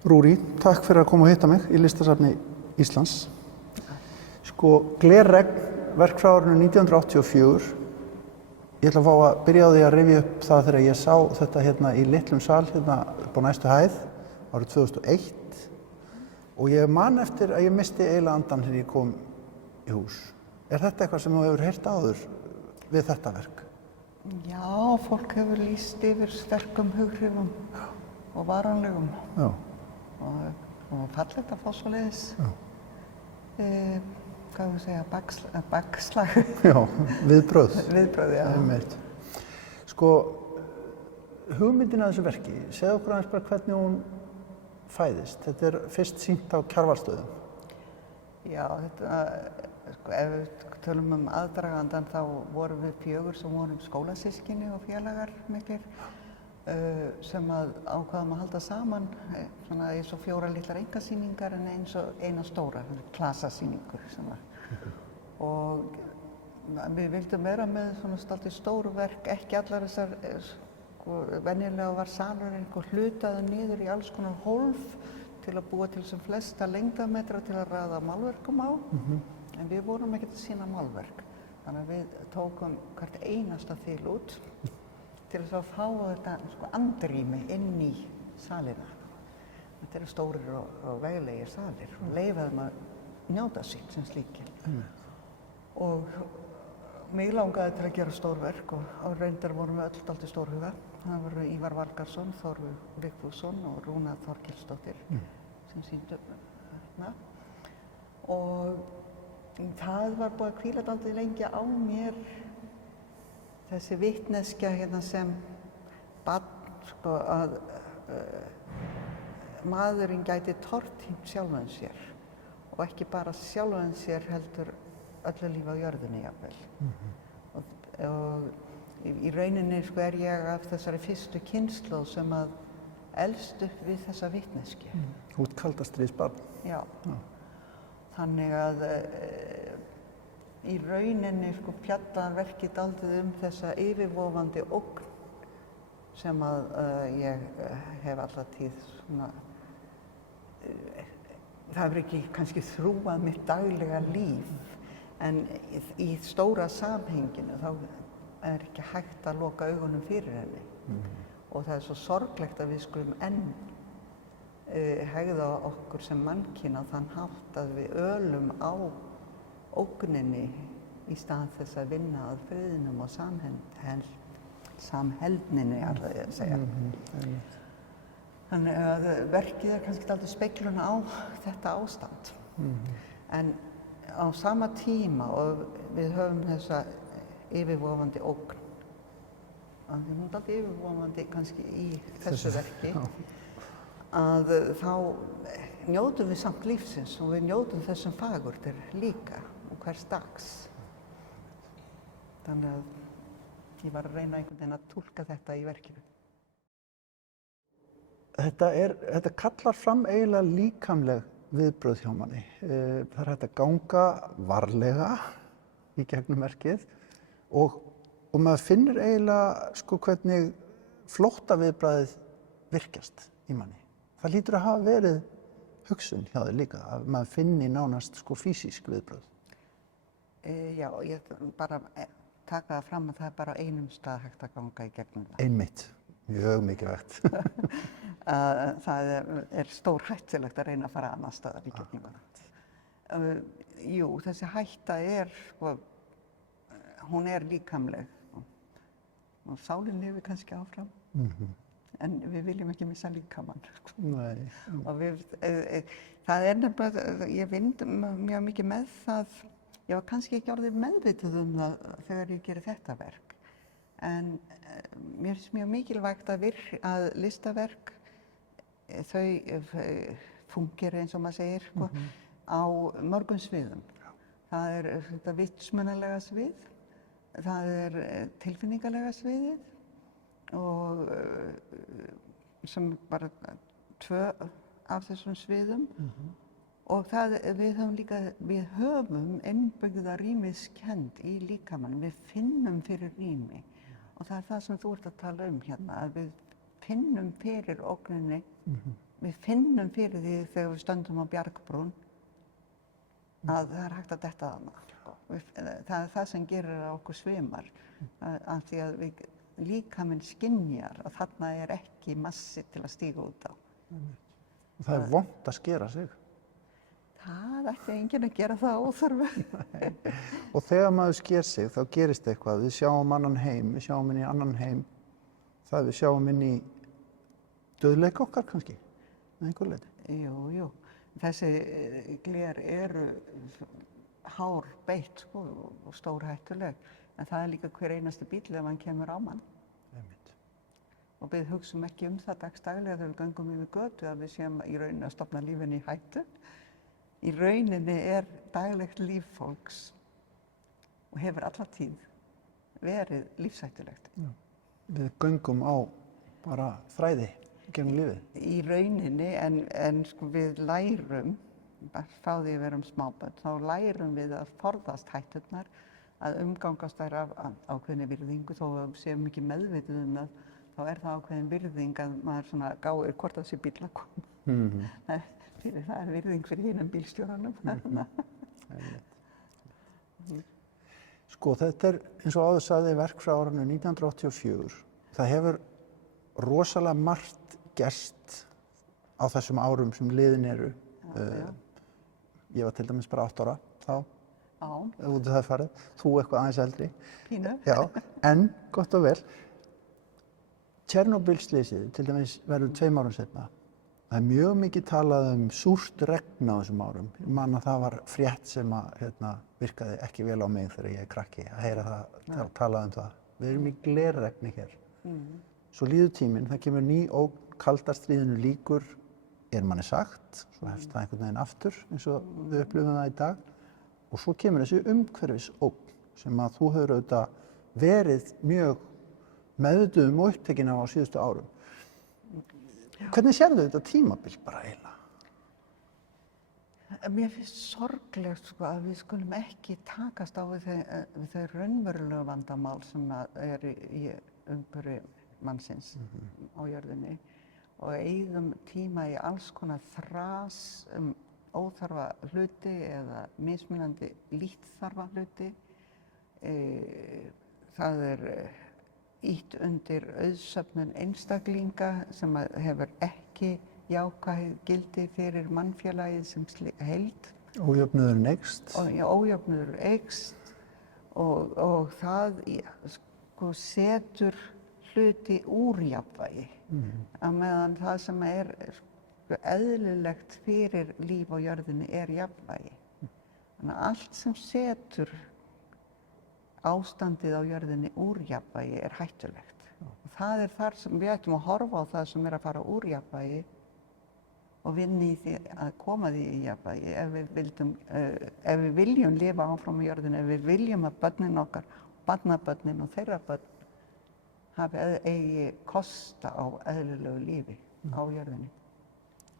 Rúrí, takk fyrir að koma og hitta mig í Listasafni Íslands. Glerregn, verk frá árinu 1984. Ég ætla að fá að byrja á því að rifja upp það þegar ég sá þetta hérna í litlum sal hérna upp á næstu hæð árið 2001 og ég man eftir að ég misti eiginlega andann þegar ég kom í hús. Er þetta eitthvað sem þú hefur heyrt áður við þetta verk? Já, fólk hefur lýst yfir sterkum hughrifum og varanlegum. Já. Og fallegt að fá svoleiðis. Hvað við segja, bakslag. Já, viðbrögð. Viðbrögð, já. Einmitt. Hugmyndin að þessu verki, segðu okkur aðeins bara hvernig hún fæðist. Þetta er fyrst sýnt á Kjarvalsstöðum. Já, þetta, ef við tölum aðdragandann þá vorum við 4 sem vorum skólasystkini og félagar miklir sem ákváðum að halda saman svona eins og 4 litlar einkasýningar en eins og eina stóra klasasýningur sem var. Og við vildum vera með svona stáltið stór verk, ekki allar þessar, venjulega var salurinn hlutaður niður í alls konar hólf til að búa til sem flesta lengdarmetra til að raða málverkum á, en við vorum ekkert að sýna málverk. Þannig að við tókum hvert einasta þil út til þess að fá þetta andrými inn í salina. Þetta eru stórir og veglegir salir og leyfa þeim að njóta sín sem slíkir. Og mig langaði til að gera stórverk og reyndar vorum við öll dálítið stórhuga. Það voru Ívar Valgarðsson, Þórður Vigfússon og Rúna Þorkelsdóttir sem sýndu hérna. Og það var búið að hvíla dálítið lengi á mér þessi vitneskja hérna sem barn að maðurinn gæti tortímt sjálfan sér og ekki bara sjálfan sér heldur öllu lífi á jörðinni jafnvel. Og í rauninni er ég af þessari fyrstu kynslóð sem að elst upp við þessa vitneskju. Þú ert kaldastríðsbarn. Já. Þannig að í rauninni fjallar verkið dálítið þessa yfirvofandi ógn sem að ég hef alla tíð svona það hefur ekki kannski þrúað mitt daglega líf en í stóra samhenginu þá er ekki hægt að loka augunum fyrir henni og það er svo sorglegt að við skulum enn hegða okkur sem mannkyn á þann hátt að við ölum á ógninni í stað þess að vinna að friðinum og samheldninni alveg að segja. Þannig að verkið er kannski dálítið speglun á þetta ástand. En á sama tíma og við höfum þessa yfirvofandi ógn, að við erum dálítið yfirvofandi kannski í þessu verki, að þá njótum við samt lífsins og við njótum þessum fagurðir líka og hvers dags. Þannig að ég var að reyna einhvern veginn að túlka þetta í verkinu. Þetta kallar fram eiginlega líkamleg viðbrögð hjá manni. Það er hægt að ganga varlega í gegnum verkið og maður finnur eiginlega hvernig flóttaviðbragðið virkjast í manni. Það hlýtur að hafa verið hugsun hjá þér líka, að maður finni nánast físísk viðbrögð. Já, ég bara taka það fram að það er bara á einum stað hægt að ganga í gegnum það. Einmitt, mjög mikilvægt. Það er stórhættulegt að reyna að fara annað staðar í gegnum það. Jú, þessi hætta er, hún er líkamleg og sálin lifir kannski áfram. En við viljum ekki missa líkamann. Nei. Og það er nefnilega, ég vinn mjög mikið með það, ég var kannski ekki orðið meðvituð það þegar ég gerir þetta verk. En mér finnst mjög mikilvægt að listaverk, þau fungera eins og maður segir, á mörgum sviðum. Það er þetta vitsmunalega svið, það er tilfinningalega sviðið, og sem bara 2 af þessum sviðum og við höfum innbyggða rýmiskennd í líkamann, við finnum fyrir rými og það er það sem þú ert að tala hérna, að við finnum fyrir ógninni, við finnum fyrir því þegar við stöndum á bjargbrún að það er hægt að detta þarna. Það er það sem gerir að okkur svimar, af því að líkaminn skynjar að þarna er ekki massi til að stíga út á. Og það er vont að skera sig. Það ætti enginn að gera það óþörfu. Og þegar maður sker sig þá gerist eitthvað. Við sjáum annan heim, við sjáum inn í annan heim. Það við sjáum inn í dauðleika okkar kannski, með einhver leyti. Jú. Þessi gler eru hárbeitt sko, og stórhættuleg. En það er líka hver einasti bíll ef hann kemur á mann. Einmitt. Og við hugsum ekki það dagsdaglega þegar við göngum yfir götu að við séum í rauninni að stofna lífinu í hættu. Í rauninni er daglegt líf fólks og hefur alla tíð verið lífshættulegt. Já. Við göngum á bara þræði gegnum lífið. Í rauninni, en sko við lærum, frá því við erum smábörn, þá lærum við að forðast hætturnar, að umgangast þær af ákveðinni virðingu, þó að við séum ekki meðvituð það, þá er það ákveðin virðing að maður svona gáir hvort það sé bíll að koma. Það er virðing fyrir hinum bílstjóranum. Sko, þetta er eins og áður sagði verk frá árinu 1984. Það hefur rosalega margt gerst á þessum árum sem liðin eru. Ég var til dæmis bara 8 ára þá, út af það farið. Þú eitthvað aðeins eldri. Pínu. Já, en gott og vel. Tjernobyl-slysið til dæmis verður 2 árum seinna. Það er mjög mikið talað súrt regn á þessum árum. Ég man að það var frétt sem að virkaði ekki vel á mig þegar ég er krakki að heyra það, talað það. Við erum í glerregni hér. Svo líður tíminn, það kemur ný ógn, kalda stríðinu lýkur, manni sagt, svo hefst það einhvern veginn aftur eins og við upplifum það í dag. Og svo kemur þessi umhverfisógn sem að þú hefur auðvitað verið mjög meðvituð og upptekin á síðustu árum. Hvernig sérðu þetta tímabil bara eiginlega? Mér finnst sorglegt sko, að við skulum ekki takast á við þau raunverulegu vandamál sem er í umhverfi mannsins á jörðinni og eigum tíma í alls konar þras óþarfa hluti eða mismunandi líttþarfa hluti. Það er ýtt undir auðsöfnun einstaklinga sem hefur ekki jákvæð gildi fyrir mannfélagið sem heild. Ójöfnuðurinn eykst. Ójöfnuður eykst og það sko, setur hluti úr jafnvægi. Á meðan það sem er sko, eðlilegt fyrir líf á jörðinni er jafnvægi. Þannig að allt sem setur ástandið á jörðinni úr jafnvægi er hættulegt. Og það er þar sem við ættum að horfa á það sem er að fara úr jafnvægi og vinna í því að koma því í jafnvægi ef við viljum lifa áfram á jörðinni, ef við viljum að börnin okkar, barnabörnin og þeirra börn hafi eigi kosta á eðlilegu lífi á jörðinni.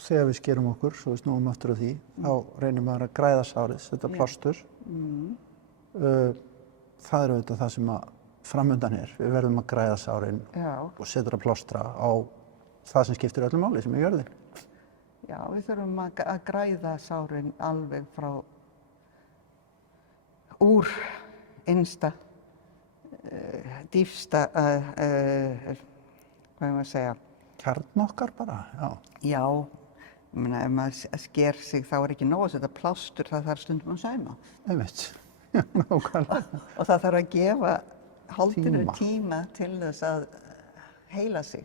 Þegar við skerum okkur, svo við snúum aftur á því, þá reynum við að græða sárið, þetta plástur. Það er auðvitað það sem að framundan er. Við verðum að græða sárin og setja plástra á það sem skiptir öllu máli, sem er jörðin. Já, við þurfum að græða sárin alveg frá úr innsta, dýpsta, hvað er maður að segja? Kjarn okkar bara, já. Já, ef maður sker sig þá er ekki nóg að setja plástur, það þarf stundum að sauma. Einmitt, nákvæmlega. Og það þarf að gefa holdinu tíma til þess að heila sig.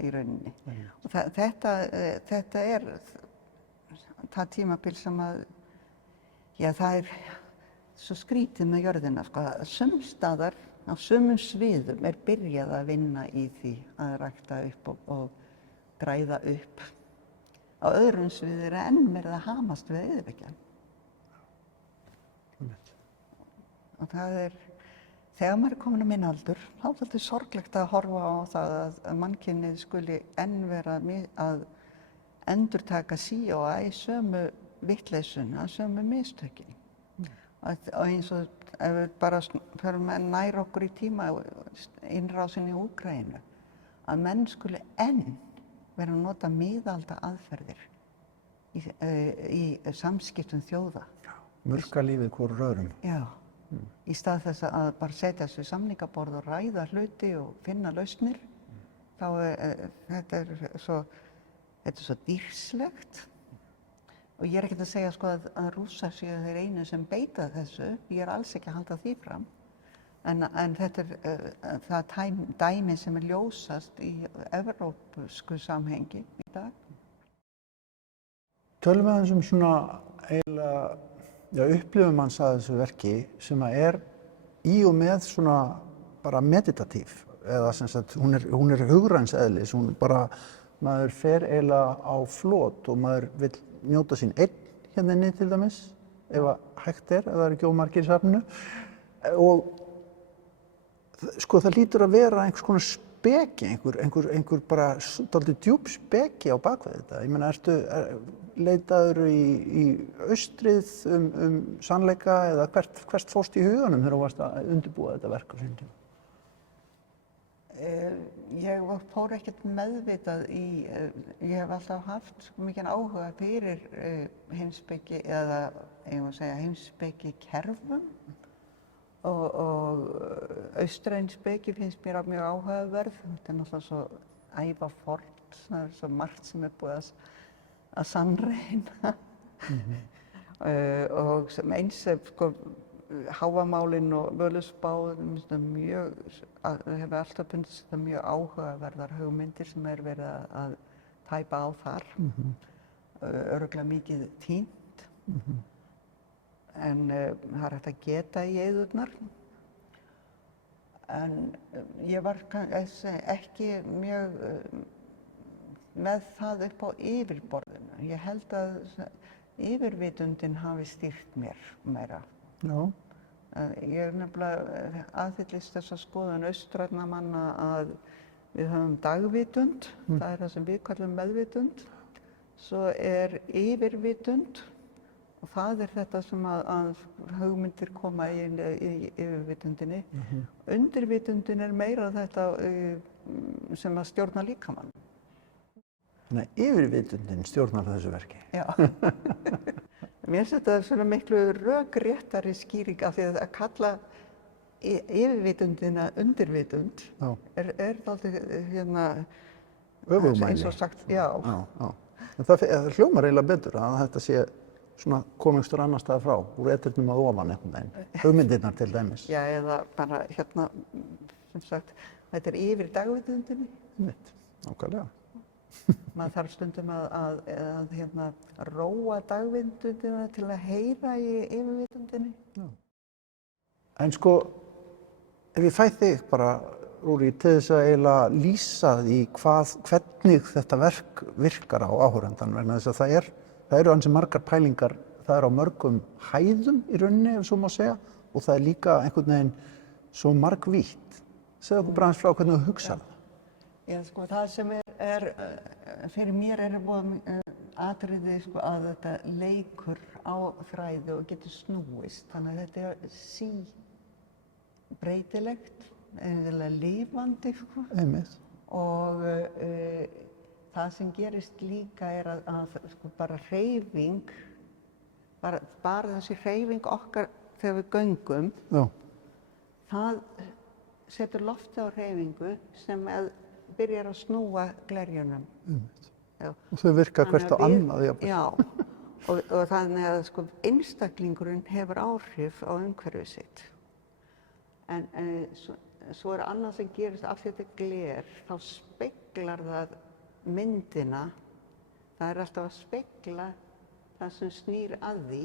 Í rauninni. Og þetta er það tímabil sem að, já það er svo skrítið með jörðina, sko, að sums staðar á sumum sviðum er byrjað að vinna í því að rækta upp og græða upp. Á öðrum sviðum er enn verið að hamast við eyðileggja. Og það er, þegar maður er komin á minn aldur, þá er þetta sorglegt að horfa á það að mannkynið skuli enn vera að endurtaka sí og æ sömu vittleysuna, sömu mistökin. Og eins og ef við bara förum nær okkur í tíma innrásin í Úkraínu, að menn skuli enn verið að nota miðalda aðferðir í samskiptum þjóða. Murka lífið hvorur öðrum. Já, í stað þess að bara setja þessu samningaborð og ræða hluti og finna lausnir, þá þetta er svo dýrslegt. Og ég er ekkert að segja sko að Rússar séu þeir einu sem beita þessu, ég er alls ekki að halda því fram. En þetta er það dæmi sem er ljósast í evrópsku samhengi í dag. Tölum við aðeins svona eiginlega, upplifum manns að þessu verki sem er í og með svona bara meditatív, eða sem sagt hún er hugræns eðlis, hún bara, maður fer eiginlega á flot og maður vill njóta sín einn hérna inni til dæmis, ef að hægt ef það ekki ómargir í safninu. Og sko það hlýtur að vera einhvers konar speki, einhver bara dálítið djúp speki á bakvið þetta. Ég meina, leitaður í austrið sannleika eða hvert fórst í huganum þegar þú varst að undirbúa þetta verk á sínum tíma? Ég fór ekkert meðvitað ég hef alltaf haft mikinn áhuga fyrir heimspeki eða heimspekikerfum og austræn speki finnst mér mjög áhugaverð. Þetta er náttúrulega svo ævafornt, það er svo margt sem er búið að sannreyna. Og sem eins sko Hávamálin og Völuspá, hefur alltaf fundist þetta mjög áhugaverðar hugmyndir sem er verið að tæpa á þar. Örugglega mikið týnt. En það er hægt að geta í eyðurnar. En ég var ekki mjög með það upp á yfirborðinu. Ég held að yfirvitundin hafi stýrt mér meira. Já. Ég er nefnilega aðhyllist þessa skoðun austrænna manna að við höfum dagvitund, það er það sem við kallum meðvitund. Svo er yfirvitund og það er þetta sem að hugmyndir koma í yfirvitundinni. Undirvitundin er meira þetta sem að stjórna líkamann. Þannig að yfirvitundin stjórnar þessu verki. Já. Mér finnst þetta svona miklu rökréttari skýring af því að kalla yfirvitundina undirvitund er dálítið öfugmæli. Eins og sagt, já. En það hljómar eiginlega betur að þetta sé svona komingstur annar staðar frá, úr eturnum að ofan einhvern veginn, hugmyndirnar til dæmis. Já, eða bara sem sagt, þetta er yfir dagvitundinni. Einmitt, nákvæmlega. Maður þarf stundum að róa dagvitundina til að heyra í yfirvitundinni. Já. En sko, ef ég fæ þig bara, Rúrí, til þess að eiginlega lýsa því hvernig þetta verk virkar á áhorfandann, vegna þess að það eru ansi margar pælingar, það er á mörgum hæðum í rauninni, ef svo má segja, og það er líka einhvern veginn svo margvítt. Segðu okkur bara aðeins frá hvernig þú hugsar það. Já, sko, það sem fyrir mér er atriði sko, að þetta leikur á þræði og getur snúist. Þannig að þetta er breytilegt, eða lifandi. Sko. Einmitt. Og það sem gerist líka er að sko, bara hreyfing, bara þessi hreyfing okkar þegar við göngum, það setur lofti á hreyfingu sem byrjar að snúa glerjunum. Og þau virka hvert á annað. Já, og þannig að sko, einstaklingurinn hefur áhrif á umhverfið sitt. En svo er annað sem gerist af þetta gler, þá speglar það myndina. Það er alltaf að spegla það sem snýr að því.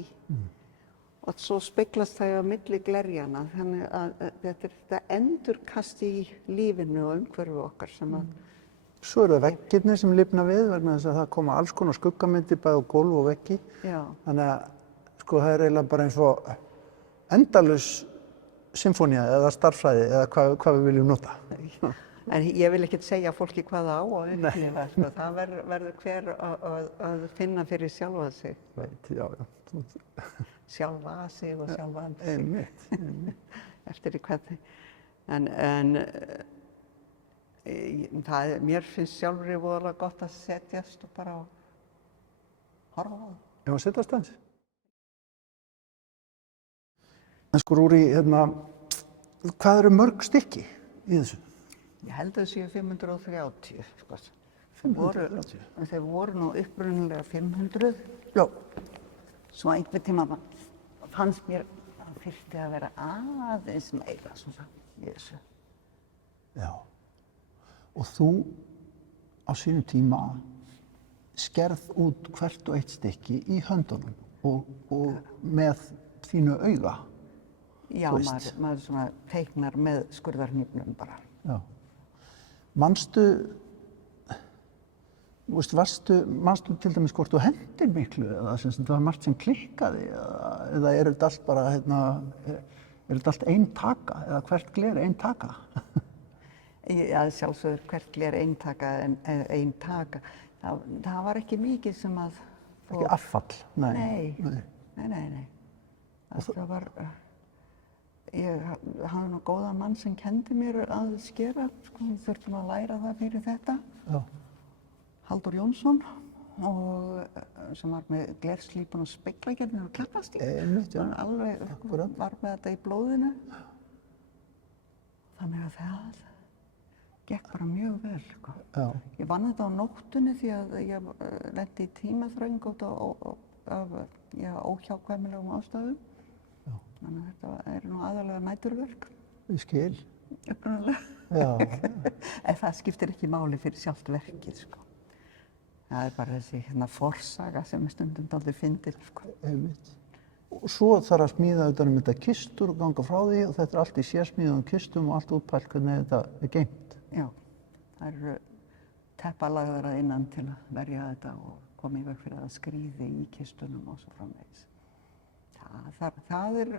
Og svo speglast það á milli glerjana, þannig að þetta er þetta endurkast í lífinu og umhverfu okkar sem að... Svo eru það veggirnir sem lifna við, vegna þess að það koma alls konar skuggamyndir bæði á gólf og veggi. Já. Þannig að sko, það er eiginlega bara eins og endalaus symfónía eða starffræði eða hvað við viljum nota. En ég vil ekkert segja fólki hvað það á að upplifa, sko. Það verður hver að finna fyrir sjálfa sig. Veit, já. Sjálfa sig og sjálfan sig. Einmitt. Eftir í hvernig. En Mér finnst sjálfur voðalega gott að setjast og bara horfa á það. Ef að setjast aðeins. En sko Rúrí, hvað eru mörg stykki í þessu? Ég held að það séu 530, sko. 530? Þeir voru nú upprunalega 500. Já. Svo einhvern tíma fannst mér að það þyrfti að vera aðeins meira svona í þessu. Já. Og þú á sínum tíma skerð út hvert og eitt stykki í höndunum og með þínu auga. Já, maður svona teiknar með skurðarhnífnum bara. Já. Manstu til dæmis hvort þú hendir miklu eða sem það var margt sem klikkaði eða er þetta allt bara, er þetta allt ein taka eða hvert gler ein taka? Já, sjálfsögur hvert gler ein taka en ein taka. Það var ekki mikið sem að... Ekki affall? Nei. Það var... Ég hafði nú góðan mann sem kendi mér að skera, sko, við þurftum að læra það fyrir þetta. Já. Halldór Jónsson, sem var með glerslípun og speglagerðin og Kleppastíg. Einmitt, já. Hann alveg var með þetta í blóðinu. Þannig að það gekk bara mjög vel, sko. Já. Ég vann þetta á nóttunni því að ég lenti í tímaþröng út af óhjákvæmilegum ástæðum. Þannig að þetta er nú aðalega næturverk. Ég skil. Upprunalega. Já. En það skiptir ekki máli fyrir sjálft verkið, sko. Það er bara þessi forsaga sem er stundum dálítið fyndin, sko. Einmitt. Og svo þarf að smíða utan um þetta kistur og ganga frá því og þetta er allt í sérsmíðum kistum og allt útpælt hvernig þetta er geymt. Já, það eru teppalagðar að innan til að verja þetta og koma í veg fyrir að skríði í kistunum og svo framvegis. Það er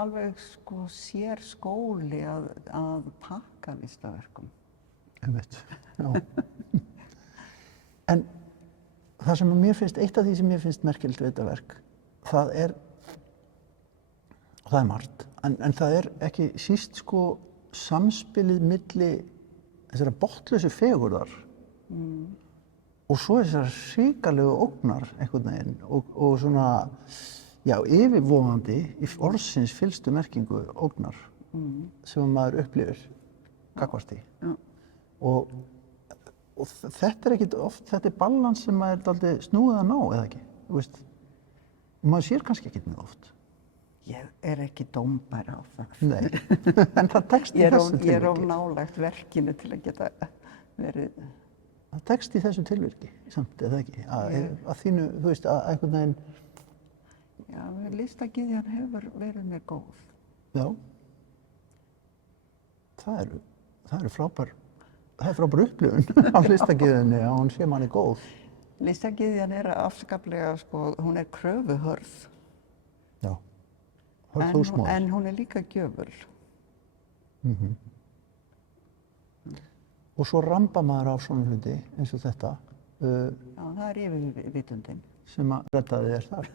alveg sko sér skóli að pakka listaverkum. Einmitt, já. En það sem mér finnst, eitt af því sem mér finnst merkilegt við þetta verk, það er margt, en það er ekki síst sko samspilið milli þessara botnlausu fegurðar og svo þessar hrikalegu ógnar einhvern veginn og svona já, yfirvofandi í orðsins fyllstu merkingu ógnar sem maður upplifir gagnvart því. Og þetta er ekkert oft, þetta er balans sem maður er dálítið snúið að ná, eða ekki? Þú veist, og maður sér kannski ekkert með oft. Ég er ekki dómbær á það. Nei, en það tekst í þessu tilviki. Ég er of nálægt verkinu til að geta verið... Það tekst í þessu tilviki, samt, eða ekki? Að þínu, þú veist, að einhvern veginn... Já, listagyðjan hefur verið mér góð. Já. Það er frábær upplifun af listagyðjunni að hún sé manni góð. Listagyðjan er afskaplega, sko, hún er kröfuhörð. Já. Hörð og smá. En hún er líka gjöful. Og svo ramba maður á svona hluti eins og þetta. Já, það er yfirvitundin. Sem að reddaði þér þar.